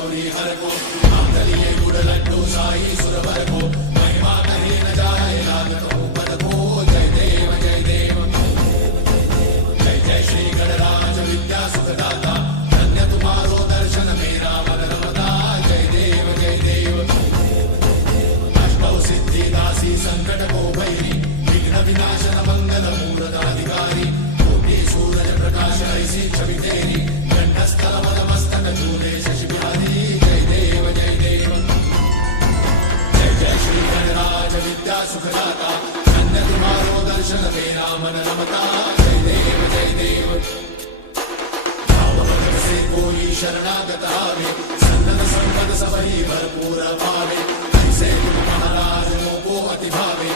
गौरी हर को आंगलिये गुड़ लड्डू साई सुरवर को महिमा कहीं न जाए लागत हो पद को जय देव जय देव जय जय श्री गणराज विद्या सुखदाता धन्य तुम्हारो दर्शन मेरा मन रमता जय देव जय देव अष्टौ सिद्धि दासी संकट को भैरी विघ्न विनाशन मंगल मूर्धाधिकारी कोटि सूरज प्रकाश ऐसी छवि तेरी कंठस्थल मद मस्तक झूले शशि बिहारी जय देव जय देव जय जय श्री गणराज विद्या सुखदाता धन्य तुम्हारो दर्शन मेरा मन रमता जय देव जय देव भाव भगत से कोई शरणागत आवे संतत संपद सबही भरपूर पावे ऐसे तुम महाराज मोको अति भावे